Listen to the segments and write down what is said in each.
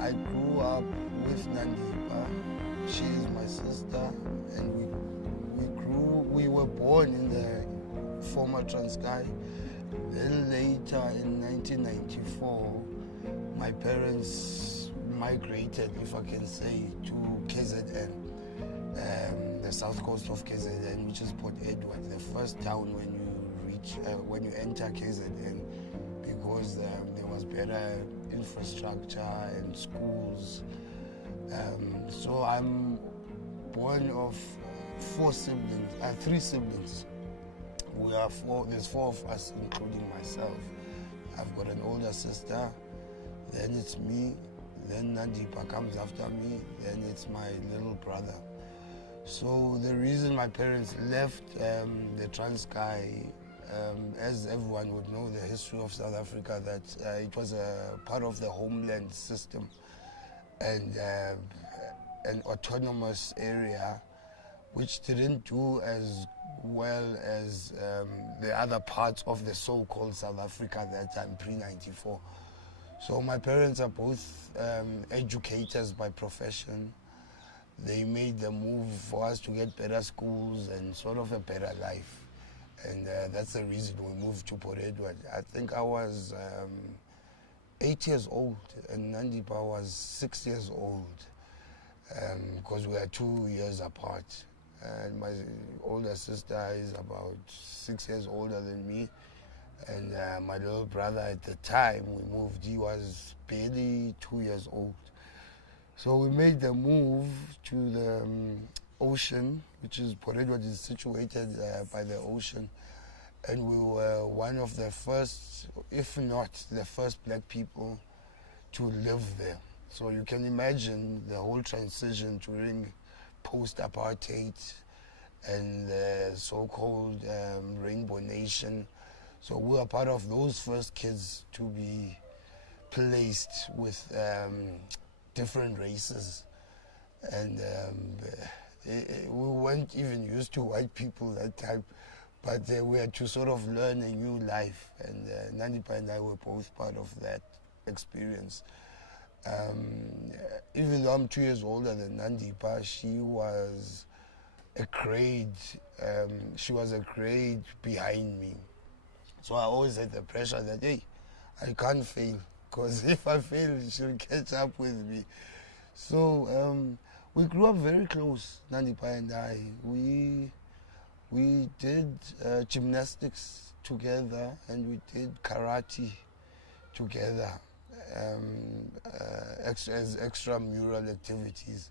I grew up with Nandipha. She is my sister, and we were born in the former Transkei. Then later in 1994, my parents migrated, if I can say, to KZN, the south coast of KZN, which is Port Edward, the first town when you enter KZN, because there was better infrastructure and schools. So I'm born of three siblings. We are four. There's four of us, including myself. I've got an older sister, then it's me, then Nandipha comes after me, then it's my little brother. So the reason my parents left the Transkei, as everyone would know, the history of South Africa, that it was a part of the homeland system and an autonomous area which didn't do as well as the other parts of the so-called South Africa at that time, pre-94. So my parents are both educators by profession. They made the move for us to get better schools and sort of a better life. And that's the reason we moved to Port Edward. I think I was 8 years old and Nandipha was 6 years old, because we are 2 years apart. And my older sister is about 6 years older than me. And my little brother at the time we moved, he was barely 2 years old. So we made the move to the ocean, which is Port Edward is situated by the ocean. And we were one of the first, if not the first black people to live there. So you can imagine the whole transition during post-apartheid and the so-called Rainbow Nation. So we were part of those first kids to be placed with different races. And we weren't even used to white people that time, but we had to sort of learn a new life. And Nandipha and I were both part of that experience. Even though I'm 2 years older than Nandipha, she was a grade behind me. So I always had the pressure that, hey, I can't fail, because if I fail, she'll catch up with me. So we grew up very close, Nandipha and I. We did gymnastics together and we did karate together. As extramural activities.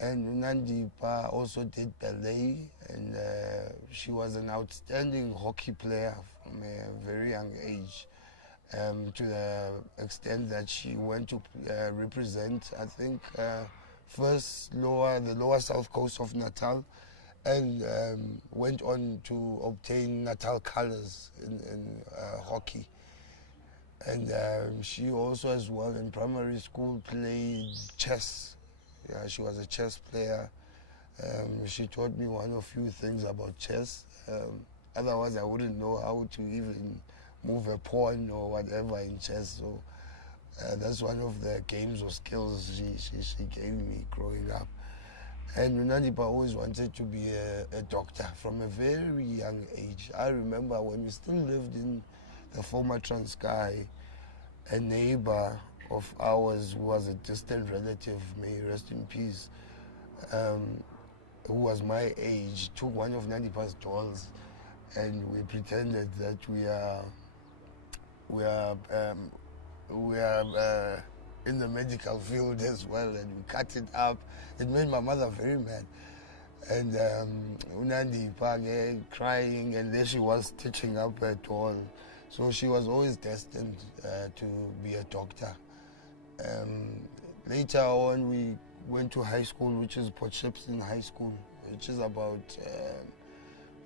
And Nandipha also did ballet, and she was an outstanding hockey player from a very young age, to the extent that she went to represent, I think, first the lower south coast of Natal, and went on to obtain Natal colors in hockey. And she also, as well, in primary school, played chess. Yeah, she was a chess player. She taught me one or few things about chess. Otherwise, I wouldn't know how to even move a pawn or whatever in chess. So that's one of the games or skills she gave me growing up. And Nandipha always wanted to be a doctor from a very young age. I remember when we still lived in the former Transkei, a neighbor of ours who was a distant relative, may he rest in peace, who was my age, took one of Nandipha's dolls, and we pretended that we are in the medical field as well, and we cut it up. It made my mother very mad. And Nandipha crying, and there she was stitching up her doll. So she was always destined to be a doctor. Later on, we went to high school, which is Port Shepstone High School, which is about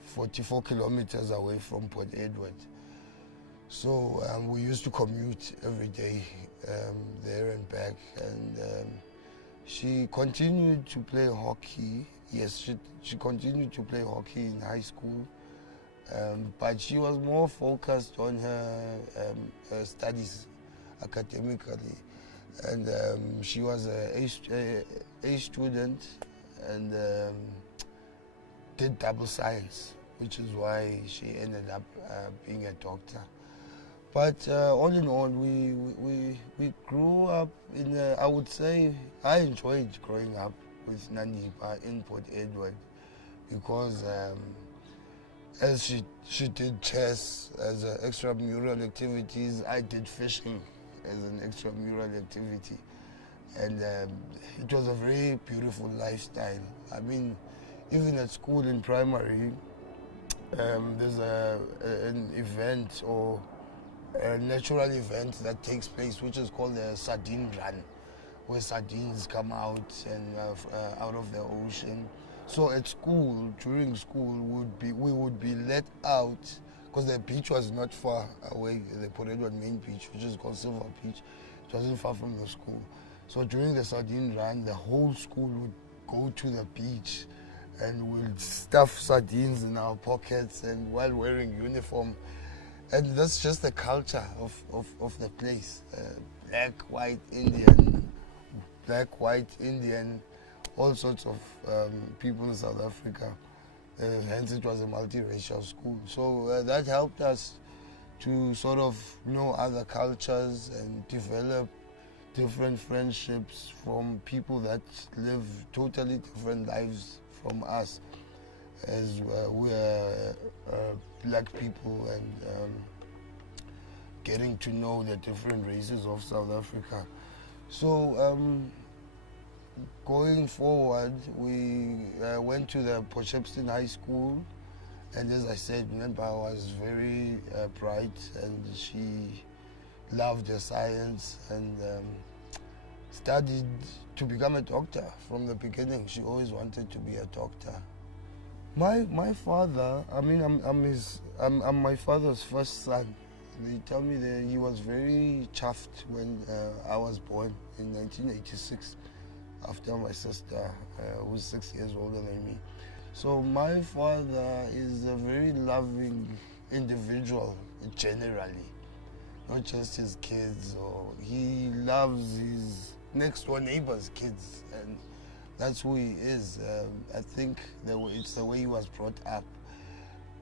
44 kilometers away from Port Edward. So we used to commute every day there and back. And she continued to play hockey. Yes, she continued to play hockey in high school. But she was more focused on her studies academically. And she was a student and did double science, which is why she ended up being a doctor. But all in all, we grew up in I would say I enjoyed growing up with Nandipha in Port Edward because as she did chess as extramural activities, I did fishing as an extramural activity. And it was a very beautiful lifestyle. I mean, even at school in primary, there's an event or a natural event that takes place, which is called the sardine run, where sardines come out and out of the ocean. So at school, during school, we would be let out because the beach was not far away, the Port Edward main beach, which is called Silver Beach. It wasn't far from the school. So during the sardine run, the whole school would go to the beach and we'll stuff sardines in our pockets and while wearing uniform. And that's just the culture of the place. Black, white, Indian, all sorts of people in South Africa. Hence it was a multiracial school. So that helped us to sort of know other cultures and develop different friendships from people that live totally different lives from us, as we're black people, and getting to know the different races of South Africa. So going forward, we went to the Port Shepstone High School, and as I said, Nanda was very bright, and she loved her science and studied to become a doctor from the beginning. She always wanted to be a doctor. My father, I mean, I'm my father's first son. They tell me that he was very chuffed when I was born in 1986, after my sister, who's 6 years older than me. So my father is a very loving individual generally, not just his kids. Or he loves his next door neighbor's kids, and that's who he is. I think it's the way he was brought up.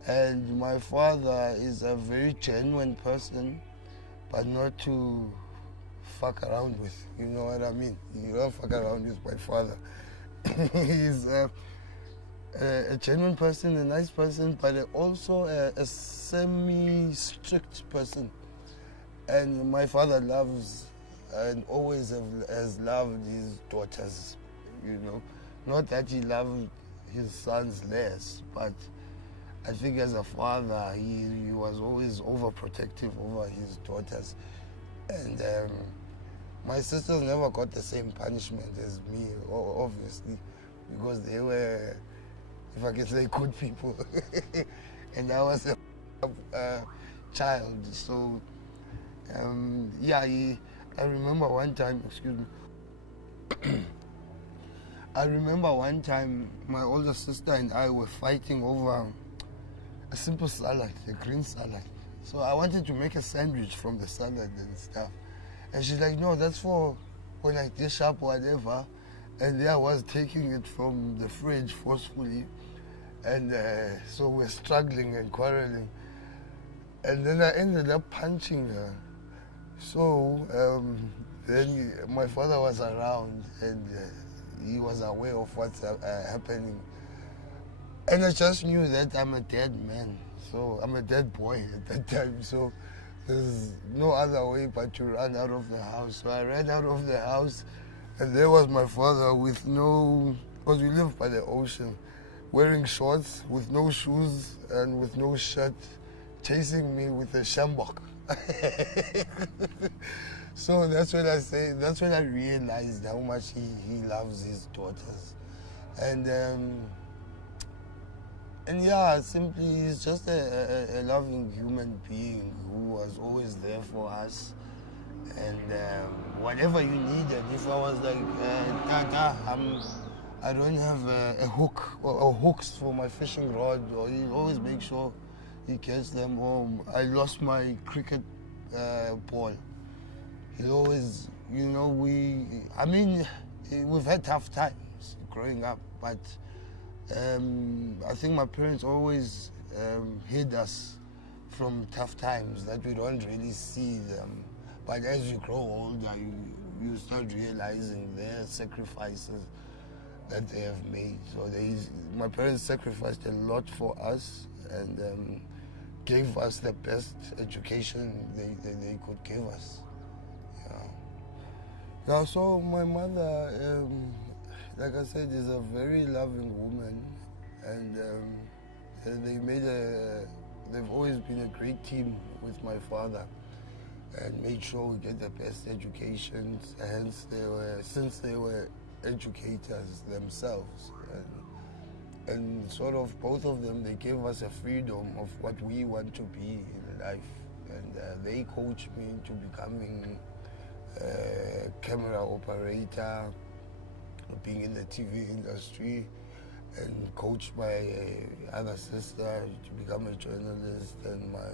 And my father is a very genuine person, but not to fuck around with. You know what I mean? You don't fuck around with my father. He's a genuine person, a nice person, but also a semi-strict person. And my father loves and always has loved his daughters, you know. Not that he loved his sons less, but I think as a father, he was always overprotective over his daughters. And my sisters never got the same punishment as me, obviously, because they were, if I can say, good people. And I was a child. So, yeah, I remember one time, excuse me, I remember one time my older sister and I were fighting over a simple salad, a green salad. So I wanted to make a sandwich from the salad and stuff. And she's like, no, that's for when I dish up whatever. And there I was taking it from the fridge forcefully. And so we're struggling and quarreling. And then I ended up punching her. So then my father was around and he was aware of what's happening. And I just knew that I'm a dead man. So I'm a dead boy at that time. So there's no other way but to run out of the house. So I ran out of the house, and there was my father with no, because we live by the ocean, wearing shorts with no shoes and with no shirt, chasing me with a shambok. So that's when I realized how much he loves his daughters. And yeah, simply he's just a loving human being who was always there for us. And whatever you needed, if I was like, Tata, I don't have a hook or hooks for my fishing rod, or he always make sure he gets them home. I lost my cricket ball. He always you know, we've had tough times growing up, but I think my parents always hid us from tough times that we don't really see them. But as you grow older, you start realizing their sacrifices that they have made. So my parents sacrificed a lot for us and gave us the best education they could give us. Yeah, so my mother, like I said, is a very loving woman, and they've always been a great team with my father and made sure we get the best educations. Hence, since they were educators themselves, and sort of both of them, they gave us a freedom of what we want to be in life, and they coached me into becoming a camera operator, being in the TV industry, and coached my other sister to become a journalist, and my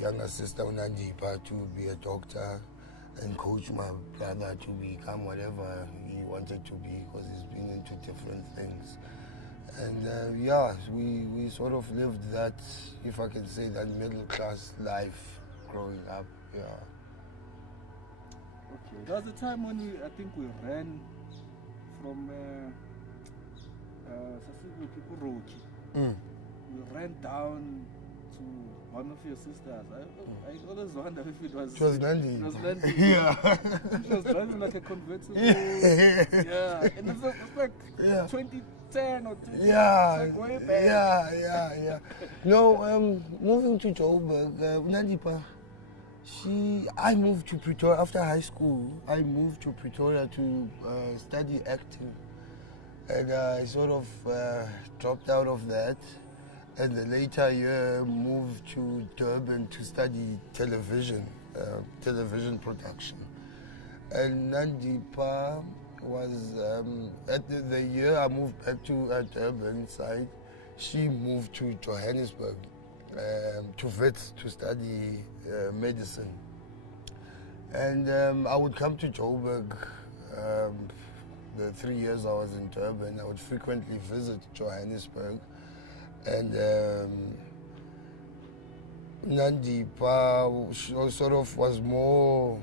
younger sister nandipha to be a doctor, and coach my brother to become whatever he wanted to be, because he's been into different things. And we sort of lived that, if I can say, that middle class life growing up. Yeah. Okay. There was a time when I think we ran from Roki. We ran down to one of your sisters. I always wonder if it was Nandi. It was Nandi. Yeah. She was driving like a convertible. Yeah. And it was like 2010 or 20. Yeah. Like way back. Yeah. No, moving to Joburg, Nandipha, I moved to Pretoria after high school. I moved to Pretoria to study acting, and I sort of dropped out of that, and the later year moved to Durban to study television production. And Nandipha was at the year I moved back to Durban side. She moved to Johannesburg to Wits to study medicine, and I would come to Joburg. The 3 years I was in Durban, I would frequently visit Johannesburg, and Nandipha sort of was more,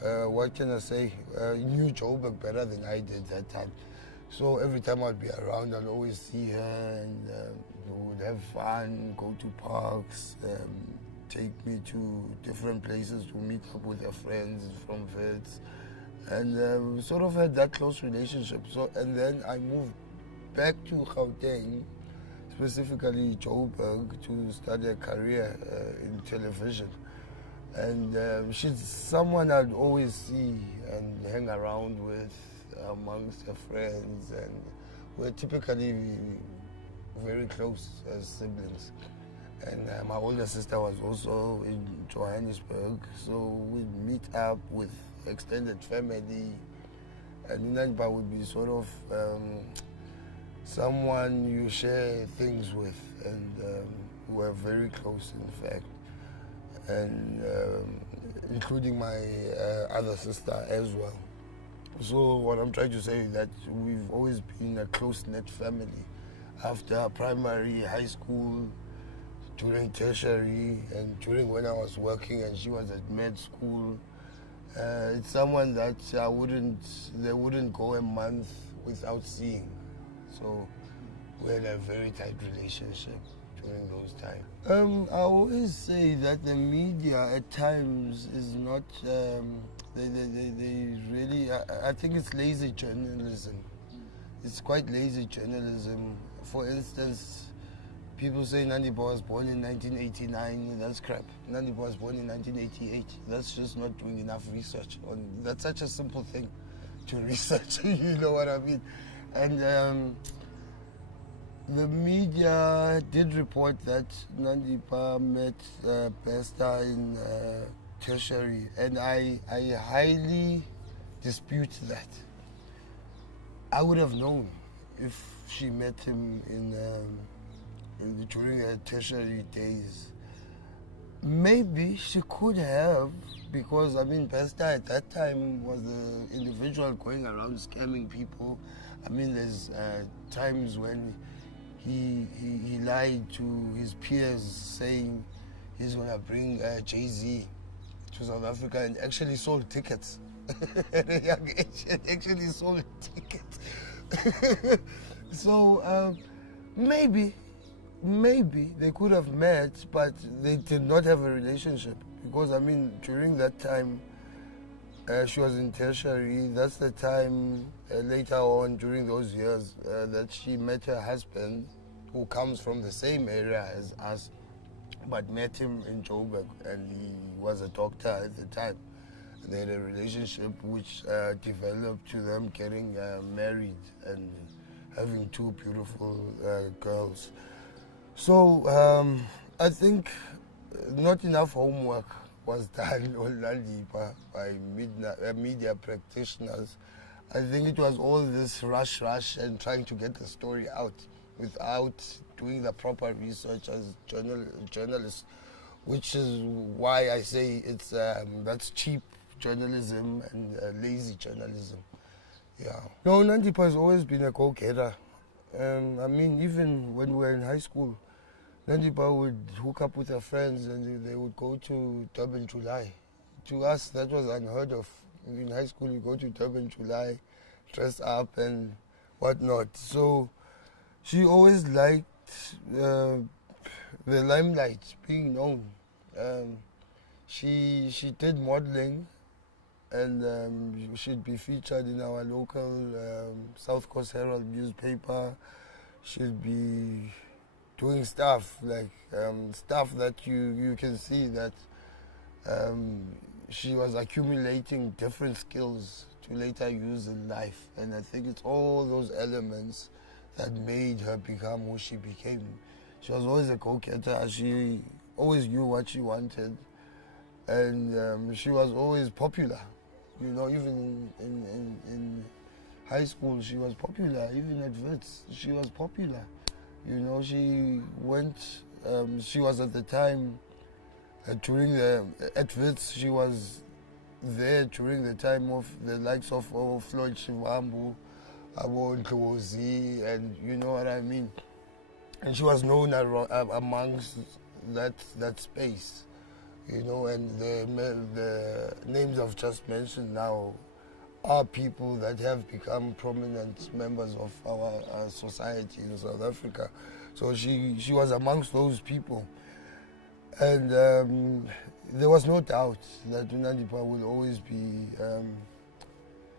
what can I say, knew Joburg better than I did that time. So every time I'd be around, I'd always see her, and we would have fun, go to parks, take me to different places to meet up with her friends from Wits, and we sort of had that close relationship. So, and then I moved back to Gauteng, specifically Joburg, to study a career in television. And she's someone I'd always see and hang around with amongst her friends, and we're typically very close as siblings. And my older sister was also in Johannesburg, so we'd meet up with extended family, and Nandipha would be sort of someone you share things with, and we're very close, in fact, and including my other sister as well. So what I'm trying to say is that we've always been a close-knit family. After primary, high school, during tertiary, and during when I was working and she was at med school, it's someone that they wouldn't go a month without seeing. So we had a very tight relationship during those times. I always say that the media at times is not, they really, I think it's lazy journalism. It's quite lazy journalism. For instance, people say Nandipha was born in 1989, that's crap. Nandipha was born in 1988. That's just not doing enough research that's such a simple thing to research, you know what I mean? And the media did report that Nandipha met Bester in tertiary, and I highly dispute that. I would have known if she met him during her tertiary days. Maybe she could have, because I mean, Bester at that time was the individual going around scamming people. I mean, there's times when he lied to his peers, saying he's gonna bring Jay-Z to South Africa, and actually sold tickets. At a young age, actually sold tickets. So maybe they could have met, but they did not have a relationship, because I mean, during that time she was in tertiary. That's the time later on, during those years, that she met her husband, who comes from the same area as us, but met him in Joburg, and he was a doctor at the time. They had a relationship which developed to them getting married and having two beautiful girls. So I think not enough homework was done on Nandipha by media practitioners. I think it was all this rush and trying to get the story out without doing the proper research as journalists, which is why I say it's that's cheap journalism and lazy journalism. Yeah. No, Nandipha has always been a go-getter. I mean, even when we were in high school, Nandipha would hook up with her friends and they would go to Durban July. To us, that was unheard of. In high school, you go to Durban July, dress up and whatnot. So she always liked the limelight, being known. She did modeling, and she'd be featured in our local South Coast Herald newspaper. She'd be doing stuff like stuff that you can see that she was accumulating different skills to later use in life. And I think it's all those elements that made her become who she became. She was always a go-getter. She always knew what she wanted, and she was always popular. You know, even in high school, she was popular. Even at Wits, she was popular. You know, she went. She was at the time during the at Wits. She was there during the time of the likes of Floyd Shivambu, Abo Ndlozi, and you know what I mean. And she was known amongst that space, you know. And the names I've just mentioned now are people that have become prominent members of our society in South Africa. So she was amongst those people. And there was no doubt that Nandipha will always be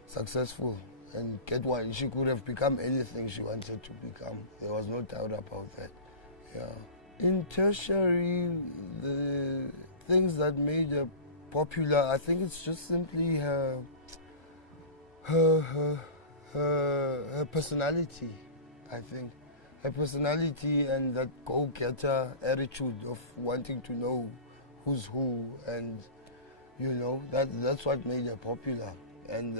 successful and get one. She could have become anything she wanted to become. There was no doubt about that. Yeah. In tertiary, the things that made her popular, I think it's just simply her personality. I think her personality and that go-getter attitude of wanting to know who's who, and you know, that's what made her popular. And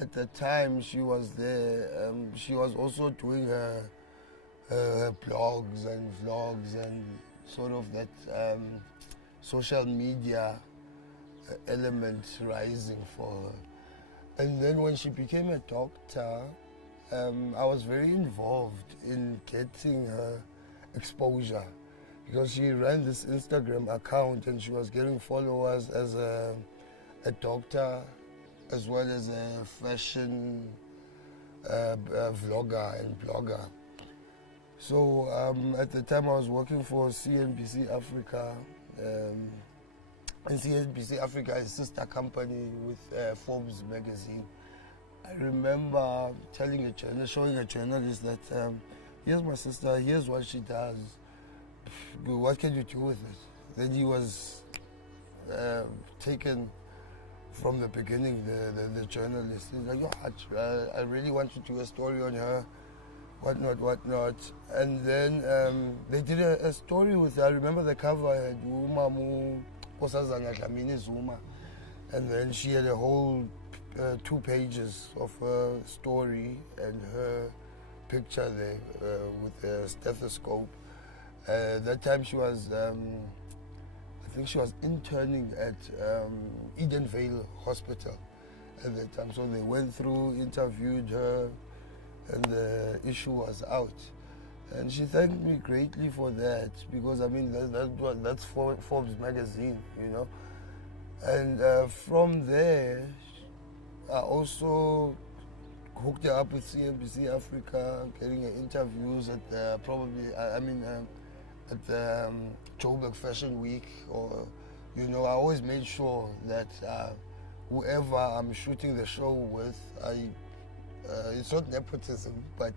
at the time she was there, she was also doing her blogs and vlogs and sort of that social media element rising for her. And then when she became a doctor, I was very involved in getting her exposure, because she ran this Instagram account and she was getting followers as a doctor as well as a fashion vlogger and blogger. So at the time I was working for CNBC Africa, and CNBC Africa is a sister company with Forbes magazine. I remember showing a journalist that here's my sister, here's what she does. What can you do with it? Then he was taken from the beginning, the journalist. He's like, I really want to do a story on her, whatnot. And then they did a story with her. I remember the cover had Umamu Kosazana Dlamini Zuma. And then she had a whole 2 pages of her story and her picture there with a stethoscope. That time she was I think she was interning at Edenvale Hospital at that time. So they went through, interviewed her, and the issue was out. And she thanked me greatly for that, because I mean that's Forbes magazine, you know. And from there, I also hooked her up with CNBC Africa, getting her interviews at at the Joburg Fashion Week, or you know, I always made sure that whoever I'm shooting the show with, it's not nepotism, but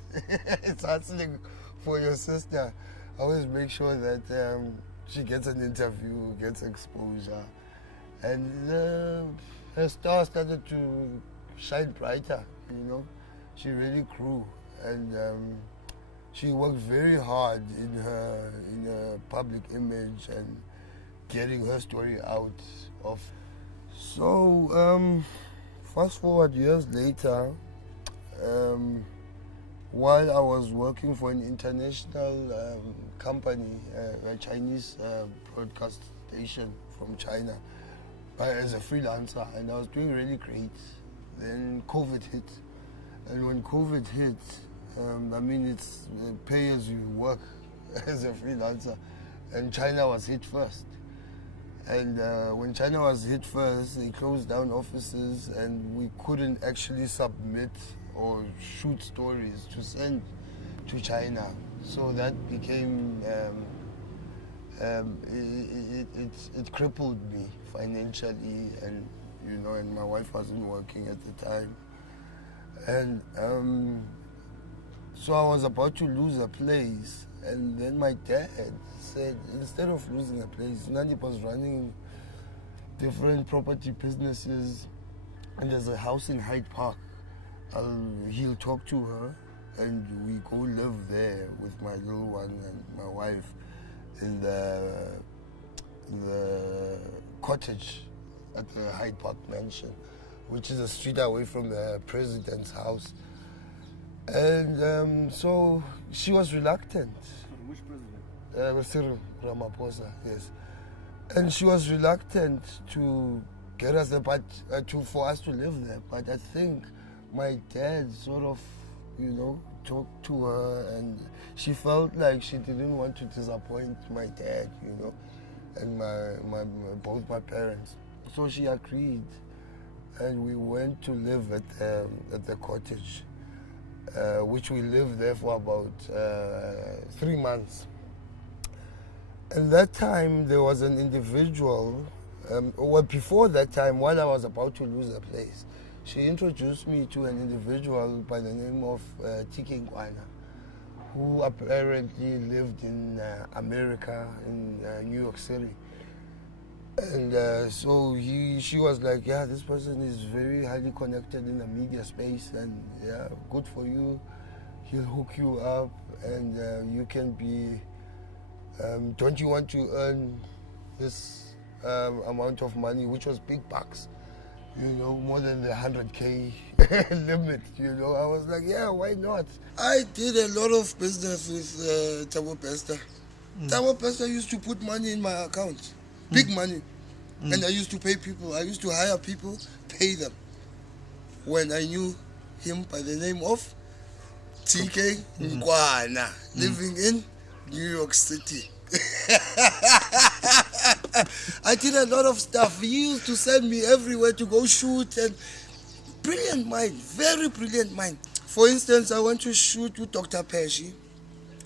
it's hustling for your sister. I always make sure that she gets an interview, gets exposure, and her star started to shine brighter. You know, she really grew, and she worked very hard in her public image and getting her story out of. So fast forward years later, while I was working for an international company, a Chinese broadcast station from China, as a freelancer, and I was doing really great. Then COVID hit, and when COVID hit, it's pay as you work as a freelancer, and China was hit first. And when China was hit first, they closed down offices, and we couldn't actually submit or shoot stories to send to China. So that became, it crippled me financially, and you know, and my wife wasn't working at the time. And so I was about to lose a place, and then my dad said, instead of losing a place, Nandi was running different property businesses, and there's a house in Hyde Park. He'll talk to her, and we go live there with my little one and my wife in the cottage at the Hyde Park mansion, which is a street away from the president's house. And so she was reluctant. Which president? Cyril Ramaphosa, yes. And she was reluctant to get us there, but for us to live there. But I think my dad sort of, you know, talked to her, and she felt like she didn't want to disappoint my dad, you know, and both my parents. So she agreed, and we went to live at the cottage, which we lived there for about 3 months. And that time there was an individual, before that time, while I was about to lose a place, she introduced me to an individual by the name of Tiki Nkwana, who apparently lived in America, in New York City. And so she was like, yeah, this person is very highly connected in the media space, and yeah, good for you. He'll hook you up, and you can be, don't you want to earn this amount of money, which was big bucks, you know, more than the 100K limit, you know. I was like, yeah, why not? I did a lot of business with Thabo Bester. Thabo Bester used to put money in my account, big money. And I used to pay people. I used to hire people, pay them. When I knew him by the name of TK Nkwana, living in New York City. I did a lot of stuff. He used to send me everywhere to go shoot, and brilliant mind, very brilliant mind. For instance, I went to shoot with Dr. Pesci,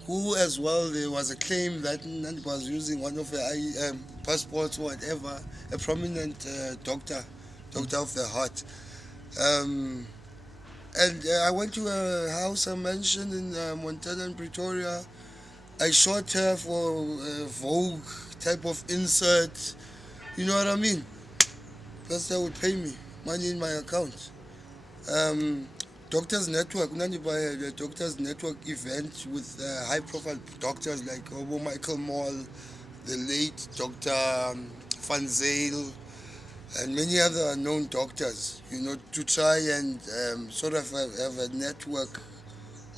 who as well, there was a claim that Nanda was using one of her passports or whatever, a prominent doctor of the heart. And I went to a house, a mansion in Montana and Pretoria. I shot her for Vogue type of insert. You know what I mean? Bester would pay me money in my account. Doctors Network, Nandipha had a Doctors Network event with high-profile doctors like Michael Moll, the late Dr. Van Zyl, and many other known doctors, you know, to try and sort of have a network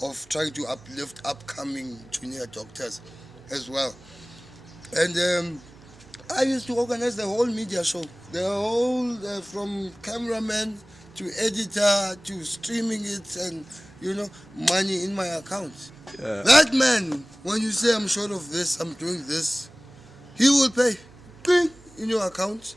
of trying to uplift upcoming junior doctors as well. And I used to organize the whole media show, the whole from cameraman to editor to streaming it, and money in my account. Yeah. That man, when you say I'm short of this, I'm doing this, he will pay. Ping in your account.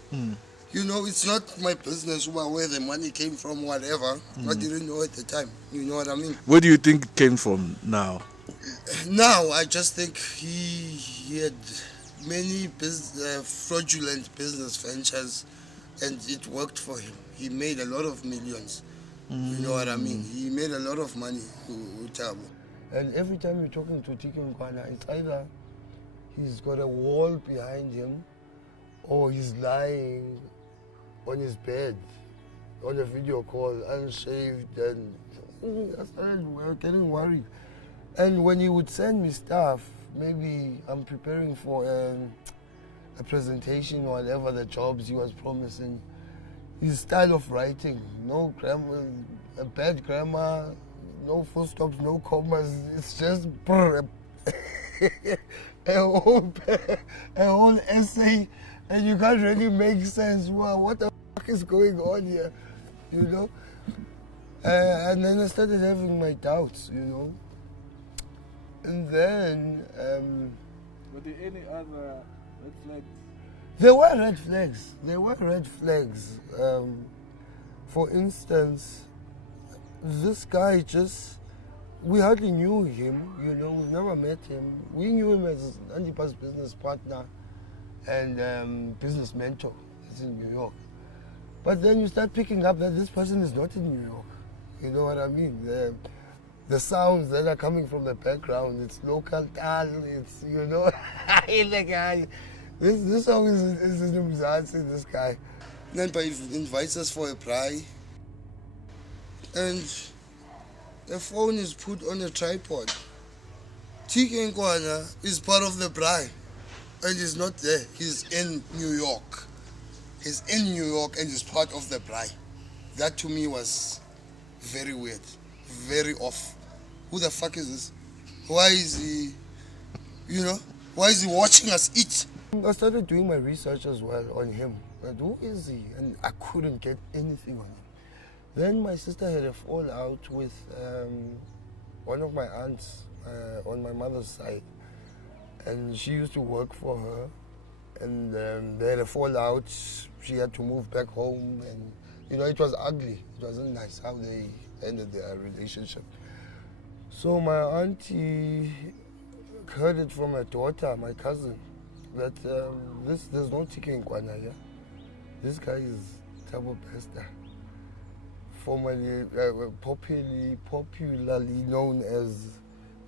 It's not my business where the money came from, whatever. I didn't know at the time. You know what I mean? Where do you think it came from now? Now, I just think he had many fraudulent business ventures, and it worked for him. He made a lot of millions. You know what I mean? He made a lot of money, Tabo. And every time you're talking to Tiki Mkwana, it's either he's got a wall behind him or he's lying on his bed on a video call, unshaved, and I started getting worried. And when he would send me stuff, maybe I'm preparing for a presentation or whatever, the jobs he was promising, his style of writing, no grammar, a bad grammar, no full stops, no commas, it's just a whole essay, and you can't really make sense. Wow, what the fuck is going on here, and then I started having my doubts, and then were there any other red flags? There were red flags. For instance, this guy we hardly knew him, we've never met him. We knew him as Nandipha's business partner and business mentor. He's in New York. But then you start picking up that this person is not in New York. You know what I mean? The sounds that are coming from the background, it's local tal, it's, the guy. This song is in Mzansi, this guy. Nandipha invites us for a braai, and the phone is put on a tripod. Tiki Mkwana is part of the braai, and he's not there. He's in New York. He's in New York and he's part of the braai. That to me was very weird, very off. Who the fuck is this? Why is he, why is he watching us eat? I started doing my research as well on him. But who is he? And I couldn't get anything on him. Then my sister had a fallout with one of my aunts on my mother's side. And she used to work for her. And they had a fallout. She had to move back home. And, it was ugly. It wasn't nice how they ended their relationship. So my auntie heard it from her daughter, my cousin, that there's no Tiki Mkwana here. This guy is Thabo Bester, formerly popularly known as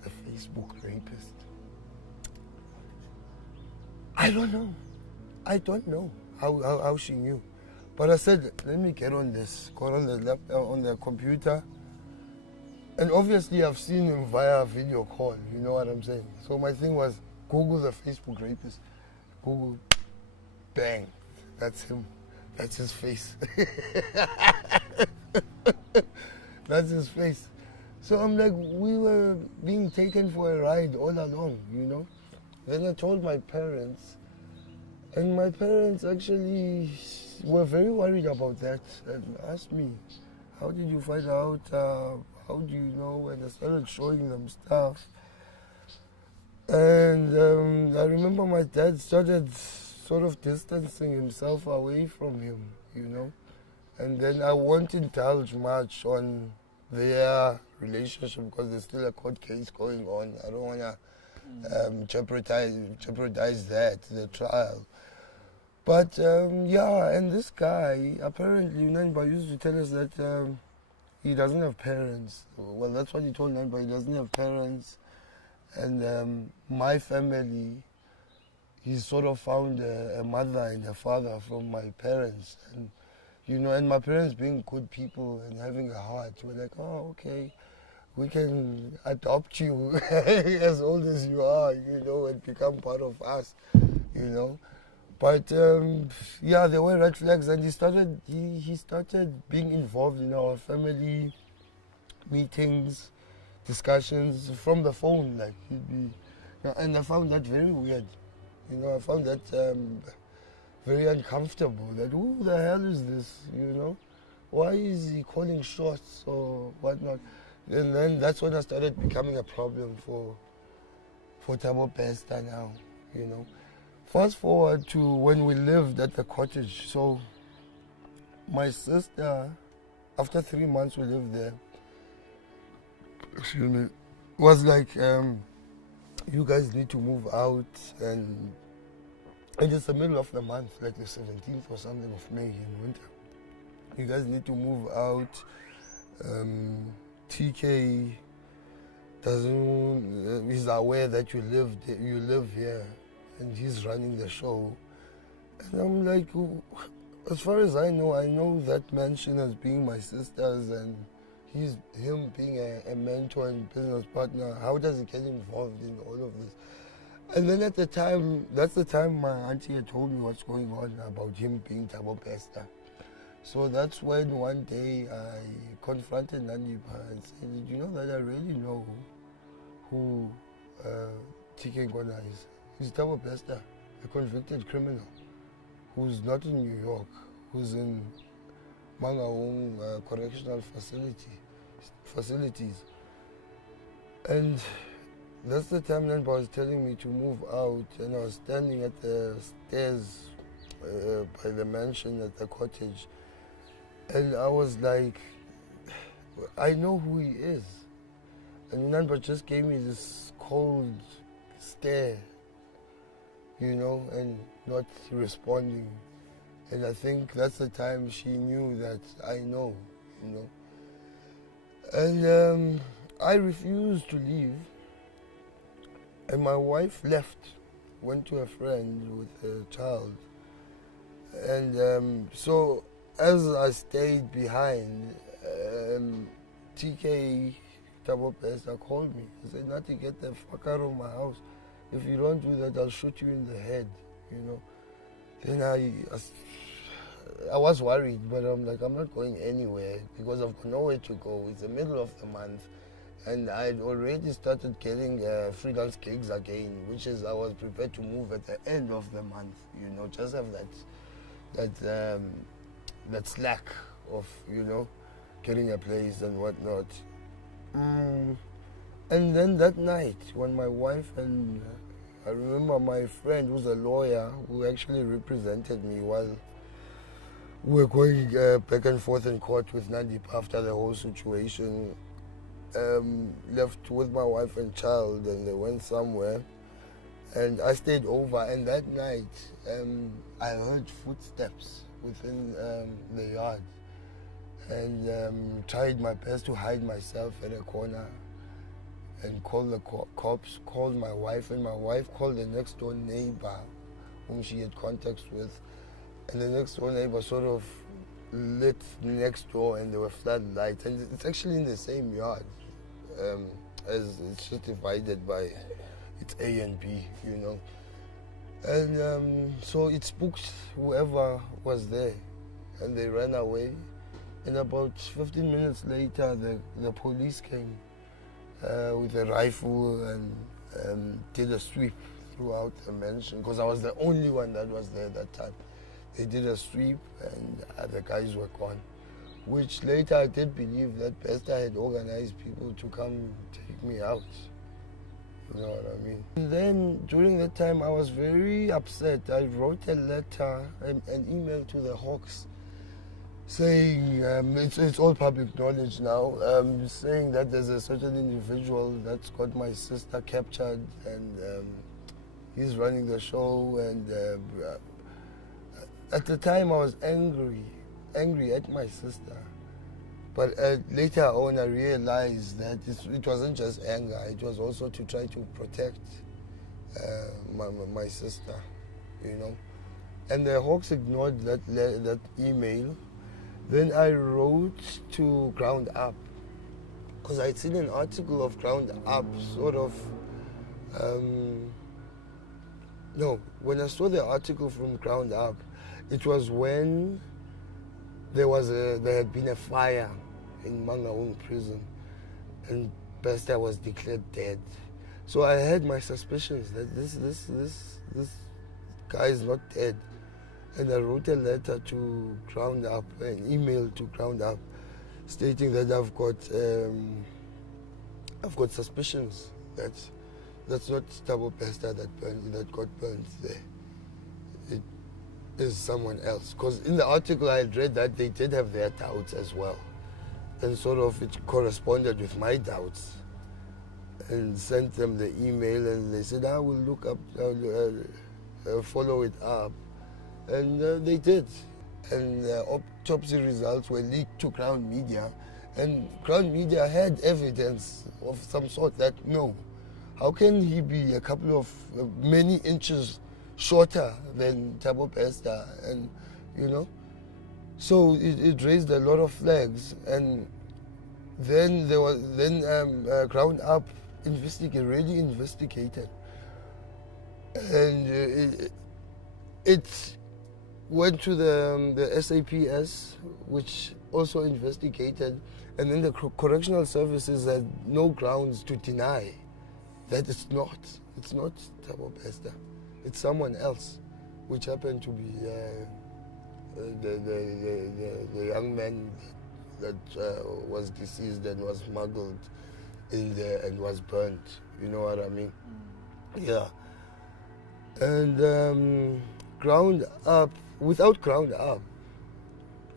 the Facebook rapist. I don't know how she knew. But I said, let me get on this, got on the laptop, on the computer. And obviously I've seen him via video call, you know what I'm saying? So my thing was, Google the Facebook rapist. Google, bang, that's him. That's his face. That's his face. So I'm like, we were being taken for a ride all along, Then I told my parents, and my parents actually were very worried about that and asked me, how did you find out? How do you know? And I started showing them stuff. And I remember my dad started sort of distancing himself away from him, And then I won't indulge much on their relationship because there's still a court case going on. I don't want to jeopardize that, the trial. But and this guy, apparently, Nandipha used to tell us that he doesn't have parents. Well, that's what he told Nandipha, he doesn't have parents. And my family, he sort of found a mother and a father from my parents. And, and my parents being good people and having a heart, were like, oh, okay, we can adopt you as old as you are, and become part of us, But there were red flags, and he started being involved in our family meetings, discussions from the phone. Like he'd be, and I found that very weird. I found that very uncomfortable. That who the hell is this? You know, why is he calling shots or whatnot? And then that's when I started becoming a problem for Thabo Bester now. You know, fast forward to when we lived at the cottage. So my sister, after 3 months we lived there, excuse me, was like, you guys need to move out, and it's the middle of the month, like the 17th or something of May in winter. You guys need to move out. TK doesn't, he's aware that you live here, and he's running the show. And I'm like, as far as I know that mansion as being my sister's, and him being a mentor and business partner. How does he get involved in all of this? And then at the time, that's the time my auntie had told me what's going on about him being Thabo Bester. So that's when one day I confronted nandipha and said, you know that I really know who TK Ngwana is. He's Thabo Bester, a convicted criminal who's not in New York, who's in Mangaung correctional facilities. And that's the time Nanda was telling me to move out, and I was standing at the stairs by the mansion at the cottage, and I was like, I know who he is. And Nanda just gave me this cold stare, you know, and not responding. And I think that's the time she knew that I know, you know. And I refused to leave. And my wife left, went to a friend with a child. And so as I stayed behind, TK Thabo Bester called me. He said, Nati, get the fuck out of my house. If you don't do that, I'll shoot you in the head, you know. Then I was worried, but I'm like, I'm not going anywhere because I've got nowhere to go. It's the middle of the month. And I'd already started getting freelance gigs again, which is I was prepared to move at the end of the month, you know, just have that slack of, you know, getting a place and whatnot. And then that night, when my wife and I remember my friend who's a lawyer who actually represented me while we were going back and forth in court with nandipha after the whole situation, left with my wife and child, and they went somewhere. And I stayed over, and that night I heard footsteps within the yard, and tried my best to hide myself in a corner and called the cops, called my wife, and my wife called the next door neighbor whom she had contacts with. And the next door neighbor sort of lit next door, and there were floodlights, and it's actually in the same yard, as it's just divided by it's A and B, you know. And so it spooked whoever was there, and they ran away. And about 15 minutes later, the police came with a rifle and did a sweep throughout the mansion, because I was the only one that was there that time. They did a sweep, and the guys were gone, which later I did believe that Bester had organized people to come take me out. You know what I mean? And then during that time I was very upset. I wrote a letter, an email to the Hawks, saying, it's all public knowledge now, saying that there's a certain individual that's got my sister captured, and he's running the show. And at the time I was angry at my sister. But later on I realized that it wasn't just anger, it was also to try to protect my sister, you know. And the Hawks ignored that email. Then I wrote to Ground Up, because I'd seen an article of Ground Up sort of, no, when I saw the article from Ground Up, it was when there had been a fire in Mangaung prison, and Bester was declared dead. So I had my suspicions that this guy is not dead. And I wrote a letter to Ground Up, an email to Ground Up, stating that I've got suspicions that that's not Thabo Bester that got burned there. It is someone else. Because in the article I had read that they did have their doubts as well. And sort of it corresponded with my doubts. And sent them the email and they said, I will look up, follow it up. And they did. And autopsy results were leaked to Crown Media. And Crown Media had evidence of some sort that, no, how can he be a couple of many inches shorter than Thabo Bester? And, you know, so it raised a lot of flags. And then there was, Ground Up really investigated. And it went to the SAPS, which also investigated, and then the correctional services had no grounds to deny that it's not Thabo Bester. It's someone else, which happened to be the young man that was deceased and was smuggled in there and was burnt. You know what I mean? Yeah. And Ground Up, without Ground Up,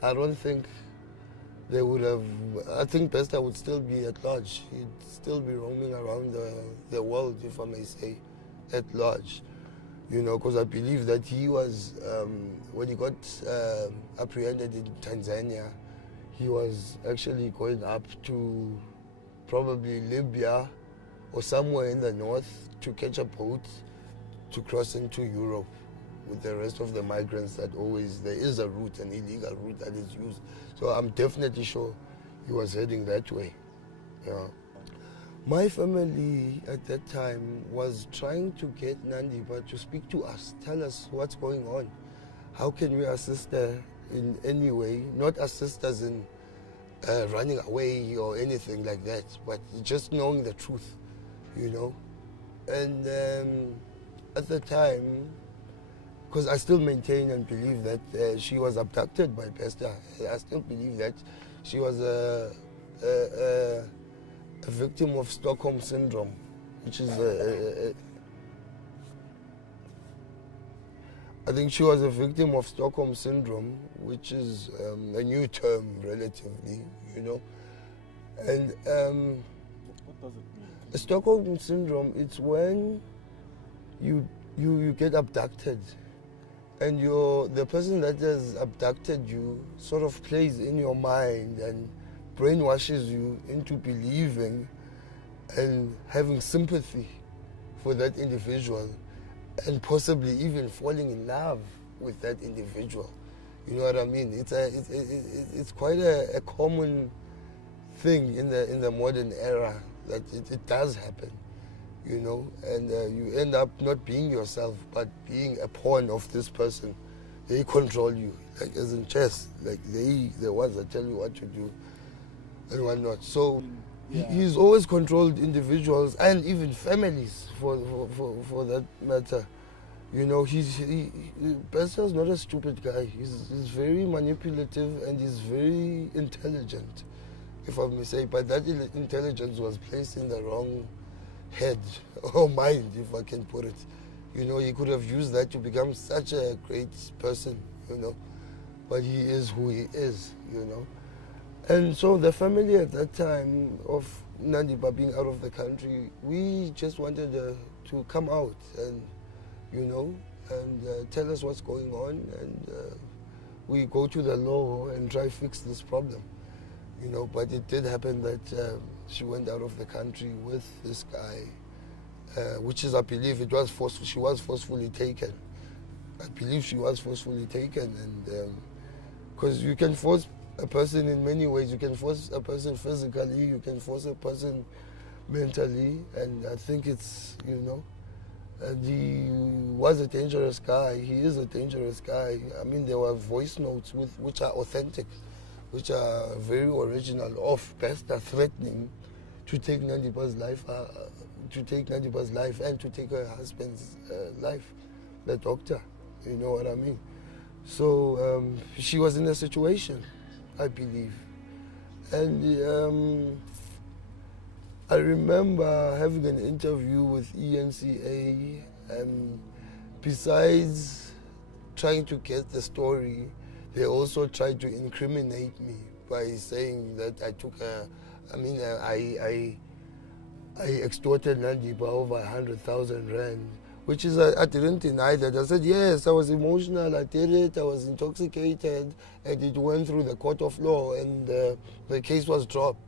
I don't think they would have, I think Bester would still be at large. He'd still be roaming around the world, if I may say, at large. You know, because I believe that he was, when he got apprehended in Tanzania, he was actually going up to probably Libya or somewhere in the north to catch a boat to cross into Europe with the rest of the migrants that always, there is a route, an illegal route that is used. So I'm definitely sure he was heading that way. Yeah. My family at that time was trying to get Nandipha to speak to us, tell us what's going on. How can we assist her in any way? Not assist us in running away or anything like that, but just knowing the truth, you know. And at the time, because I still maintain and believe that she was abducted by Bester. I still believe that she was a victim of Stockholm Syndrome, which is I think she was a victim of Stockholm Syndrome, which is a new term relatively, you know. And What does it mean? the Stockholm Syndrome, it's when you get abducted and the person that has abducted you sort of plays in your mind and brainwashes you into believing and having sympathy for that individual and possibly even falling in love with that individual. You know what I mean? It's quite a common thing in the modern era that it does happen, you know, and you end up not being yourself but being a pawn of this person. They control you, like as in chess, like the ones that tell you what to do and whatnot. So Yeah. he's always controlled individuals and even families for that matter. You know, Bester's not a stupid guy. He's very manipulative and he's very intelligent, if I may say. But that intelligence was placed in the wrong head or mind, if I can put it. You know, he could have used that to become such a great person, you know. But he is who he is, you know. And so the family at that time of Nandipha being out of the country, we just wanted to come out and, you know, and tell us what's going on, and we go to the law and try to fix this problem, you know. But it did happen that she went out of the country with this guy, which is, I believe, she was forcefully taken. I believe she was forcefully taken, and because you can force a person in many ways. You can force a person physically, you can force a person mentally, and I think it's, you know, and he was a dangerous guy. He is a dangerous guy. I mean, there were voice notes which are authentic, which are very original, of Bester threatening to take Nandipha's life, and to take her husband's life, the doctor. You know what I mean? So she was in a situation, I believe. And I remember having an interview with ENCA, and besides trying to get the story, they also tried to incriminate me by saying that I took I extorted nandipha over 100,000 rand, which is, I didn't deny that. I said, yes, I was emotional, I did it, I was intoxicated, and it went through the court of law, and the case was dropped.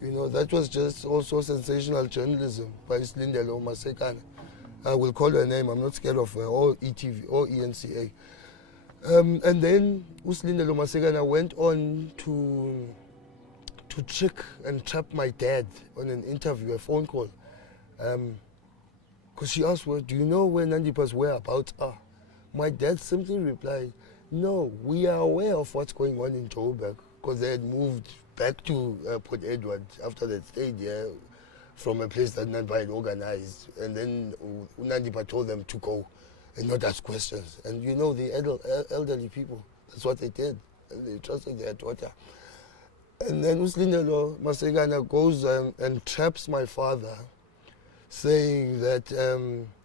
You know, that was just also sensational journalism by Slindelo Masekana. I will call her name, I'm not scared of her, or ETV, or ENCA. And then Uslindelo Masekana went on to trick and trap my dad on an interview, a phone call. Because she asked, well, do you know where Nandipha's whereabouts are? My dad simply replied, no, we are aware of what's going on in Joburg, because they had moved back to Port Edward after they stayed there from a place that Nandipha had organized. And then Nandipha told them to go and not ask questions. And you know, the elderly people, that's what they did. And they trusted their daughter. And then Uslindelo Masekana goes and traps my father, saying that,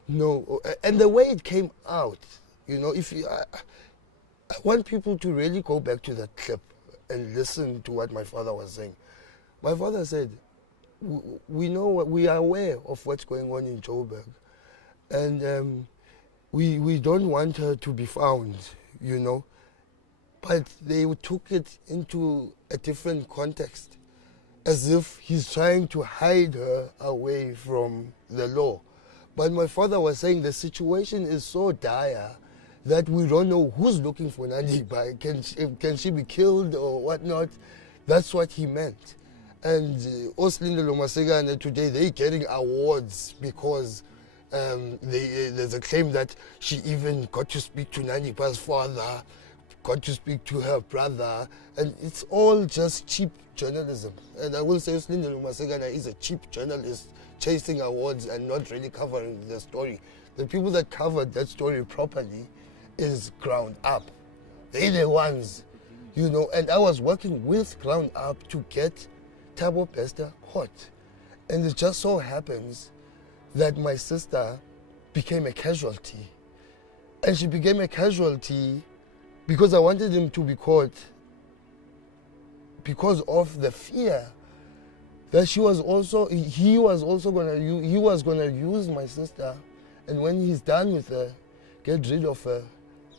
no, and the way it came out, you know, I want people to really go back to that clip and listen to what my father was saying. My father said, we know, we are aware of what's going on in Joburg, and we don't want her to be found, you know. But they took it into a different context, as if he's trying to hide her away from the law. But my father was saying the situation is so dire that we don't know who's looking for Nandipha. Can she be killed or whatnot? That's what he meant. And Oslindelo Masekana today, they're getting awards because there's a claim that she even got to speak to Nandipha's father, got to speak to her brother, and it's all just cheap journalism. And I will say Oslindelo Masekana is a cheap journalist chasing awards and not really covering the story. The people that covered that story properly is Ground Up. They're the ones, you know, and I was working with Ground Up to get Thabo Bester caught. And it just so happens that my sister became a casualty. And she became a casualty because I wanted him to be caught because of the fear that he was gonna use my sister, and when he's done with her, get rid of her,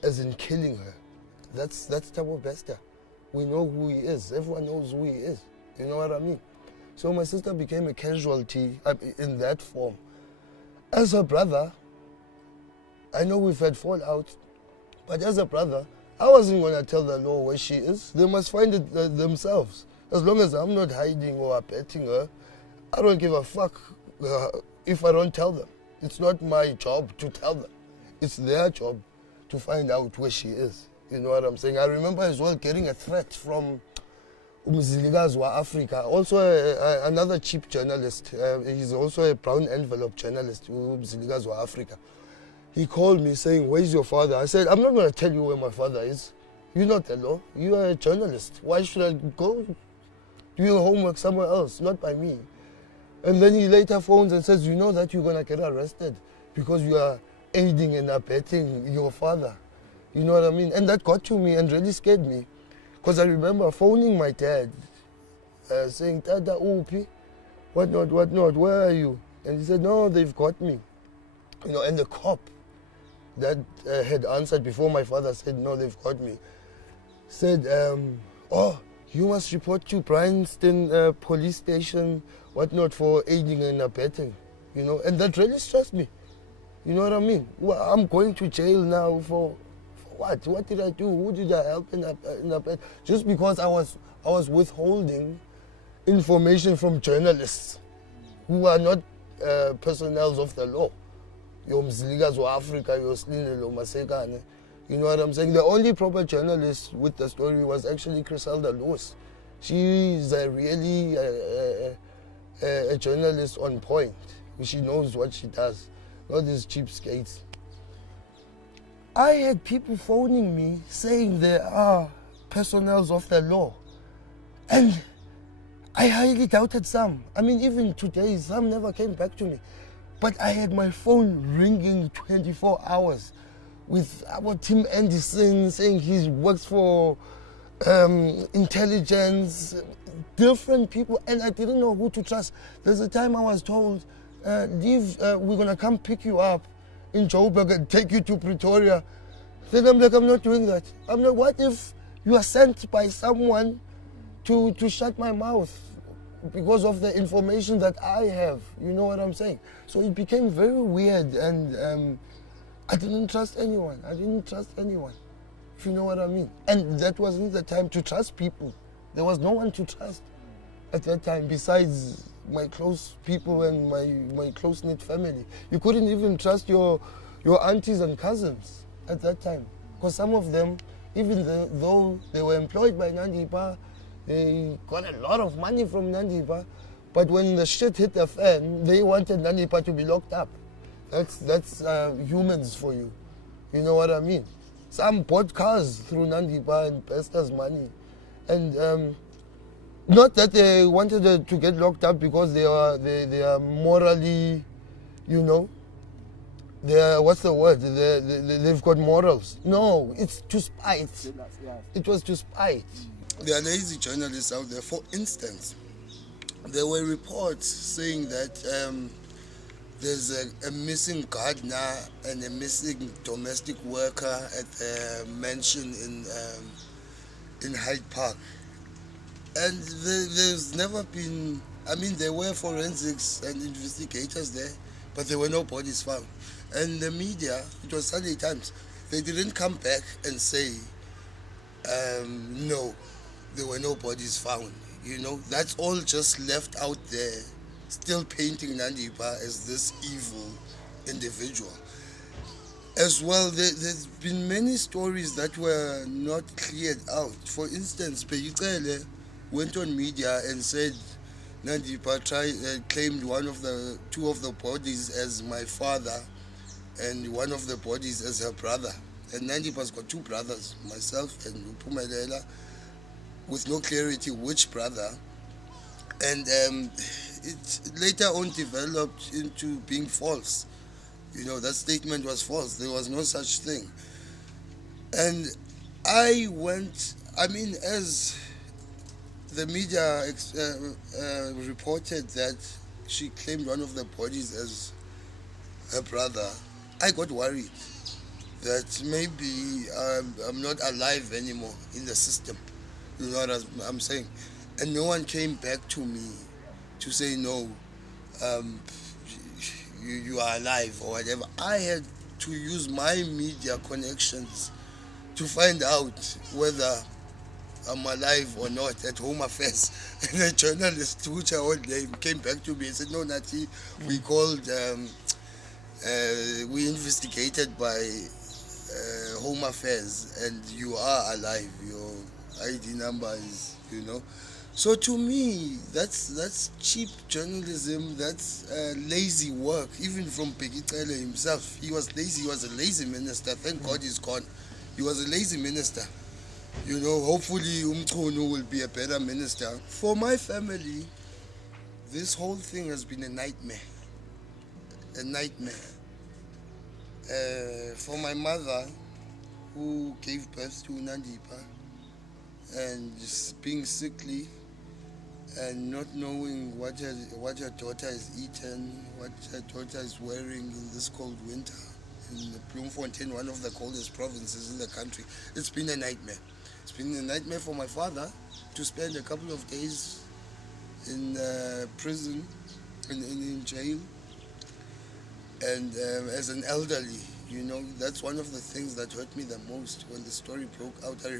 as in killing her. That's Thabo Bester. We know who he is. Everyone knows who he is. You know what I mean? So my sister became a casualty in that form. As her brother, I know we've had fallout, but as a brother, I wasn't going to tell the law where she is. They must find it themselves. As long as I'm not hiding or abetting her, I don't give a fuck if I don't tell them. It's not my job to tell them. It's their job to find out where she is. You know what I'm saying? I remember as well getting a threat from Umzilikazi wa Africa, also another cheap journalist. He's also a brown envelope journalist, Umzilikazi wa Africa. He called me saying, where's your father? I said, I'm not going to tell you where my father is. You're not the law. You are a journalist. Why should I go do your homework somewhere else, not by me? And then he later phones and says, you know that you're going to get arrested because you are aiding and abetting your father. You know what I mean? And that got to me and really scared me. Because I remember phoning my dad, saying, Tata, Upi, whatnot, where are you? And he said, no, they've got me. You know, and the cop that had answered before my father said, no, they've got me, said, oh, you must report to Bryanston police station, whatnot, for aiding and abetting, you know, and that really stressed me. You know what I mean? Well, I'm going to jail now for what? What did I do? Who did I help and abet? Just because I was withholding information from journalists who are not personnel of the law. Your Mzilikazi wa Africa, your Slindelo Masekana. You know what I'm saying? The only proper journalist with the story was actually Griselda Lewis. She's really a journalist on point. She knows what she does. Not these cheapskates. I had people phoning me saying they are personnels of the law. And I highly doubted some. I mean, even today, some never came back to me. But I had my phone ringing 24 hours with our Tim Anderson saying he works for intelligence, different people, and I didn't know who to trust. There's a time I was told, leave, we're going to come pick you up in Joburg and take you to Pretoria. Then I'm like, I'm not doing that. I'm like, what if you are sent by someone to shut my mouth because of the information that I have? You know what I'm saying? So it became very weird, and I didn't trust anyone. If you know what I mean. And that wasn't the time to trust people. There was no one to trust at that time besides my close people and my close-knit family. You couldn't even trust your aunties and cousins at that time, because some of them, even though they were employed by Nandipha, they got a lot of money from Nandipha, but when the shit hit the fan, they wanted Nandipha to be locked up. That's humans for you. You know what I mean? Some bought cars through Nandipha and Bester's money. And not that they wanted to get locked up because they are morally, you know, what's the word? They've got morals. No, it's to spite. It was to spite. There are lazy journalists out there. For instance, there were reports saying that there's a missing gardener and a missing domestic worker at a mansion in Hyde Park. And there's never been, I mean, there were forensics and investigators there, but there were no bodies found. And the media, it was Sunday Times, they didn't come back and say, no, there were no bodies found. You know, that's all just left out there, still painting Nandipha as this evil individual. As well, there's been many stories that were not cleared out. For instance, Peyicele went on media and said Nandipha claimed two of the bodies as my father and one of the bodies as her brother. And Nandipha's got two brothers, myself and Upumelela, with no clarity which brother. And it later on developed into being false. You know, that statement was false. There was no such thing. And as the media reported that she claimed one of the bodies as her brother, I got worried that maybe I'm not alive anymore in the system. You know what I'm saying? And no one came back to me to say, no, you are alive or whatever. I had to use my media connections to find out whether I'm alive or not at Home Affairs. And the journalist, which I old name, came back to me and said, no, Nati, we called, we investigated by Home Affairs and you are alive. Your ID number is, you know. So to me, that's cheap journalism, that's lazy work, even from Pekicele himself. He was lazy, he was a lazy minister. Thank God he's gone. He was a lazy minister. You know, hopefully Umchunu will be a better minister. For my family, this whole thing has been a nightmare. A nightmare. For my mother, who gave birth to Nandipha, and just being sickly, and not knowing what her daughter has eaten, what her daughter is wearing in this cold winter in Bloemfontein, one of the coldest provinces in the country. It's been a nightmare. It's been a nightmare for my father to spend a couple of days in prison, in jail, and as an elderly, you know, that's one of the things that hurt me the most when the story broke out. I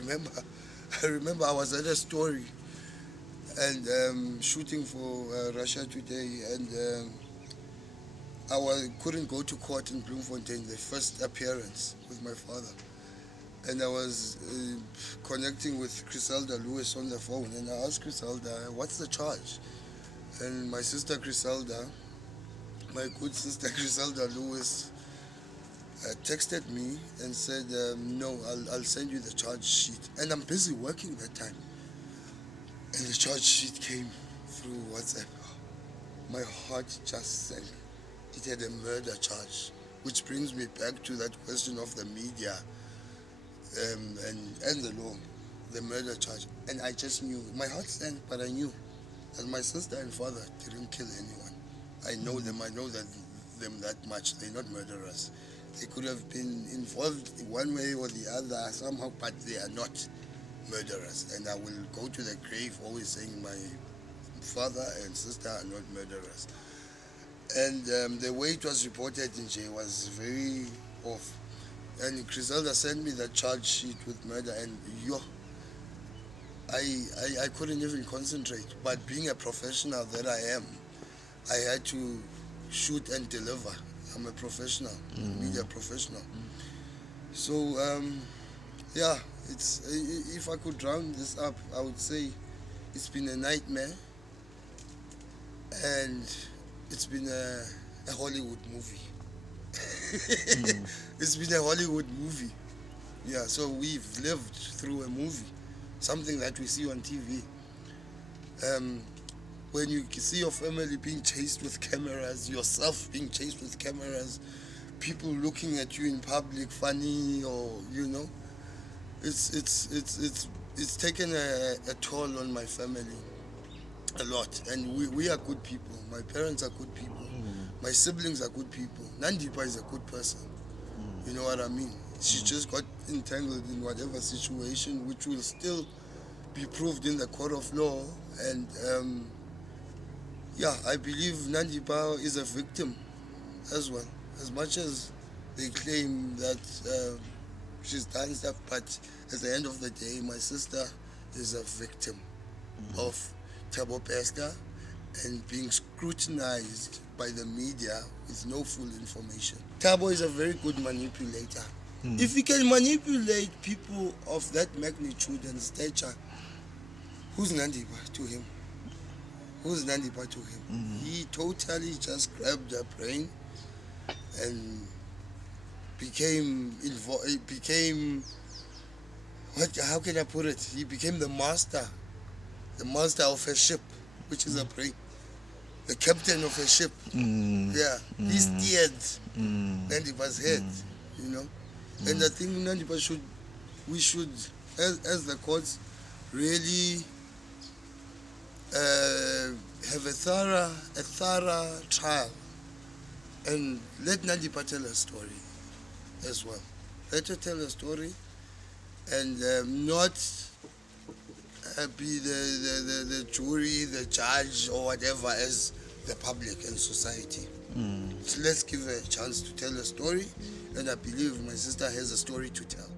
remember I was at a story and shooting for Russia Today, and couldn't go to court in Bloemfontein, the first appearance with my father. And I was connecting with Griselda Lewis on the phone, and I asked Griselda, what's the charge? And my sister Griselda, my good sister Griselda Lewis, texted me and said, no, I'll send you the charge sheet. And I'm busy working that time. And the charge sheet came through WhatsApp. My heart just sank. It had a murder charge, which brings me back to that question of the media and the law, the murder charge. And I just knew, my heart sank, but I knew that my sister and father didn't kill anyone. I know them, I know them that much. They're not murderers. They could have been involved in one way or the other somehow, but they are not murderers. And I will go to the grave always saying my father and sister are not murderers. And the way it was reported in jail was very off. And Griselda sent me the charge sheet with murder, and I couldn't even concentrate. But being a professional that I am, I had to shoot and deliver. I'm a professional, media professional. So yeah, it's, if I could round this up, I would say it's been a nightmare, and it's been a Hollywood movie. It's been a Hollywood movie. Yeah, so we've lived through a movie, something that we see on TV. When you see your family being chased with cameras, yourself being chased with cameras, people looking at you in public funny, or it's taken a toll on my family a lot. And we are good people. My parents are good people. My siblings are good people. Nandipha is a good person. You know what I mean? She just got entangled in whatever situation, which will still be proved in the court of law. And yeah, I believe Nandipha is a victim as well. As much as they claim that she's done stuff, but at the end of the day, my sister is a victim of Thabo Bester and being scrutinized by the media with no full information. Tabo is a very good manipulator. If he can manipulate people of that magnitude and stature, who's Nandipha to him? Who's Nandipha to him? He totally just grabbed her brain and became involved. Became, how can I put it? He became the master of a ship, which is a brain. The captain of a ship. Yeah, he steered Nandipha's head, And I think Nandipha we should, as the courts, really have a thorough trial, and let Nandipha tell her story as well. Let her tell her story, and not be the jury, the judge, or whatever as the public and society. So let's give her a chance to tell her story, and I believe my sister has a story to tell.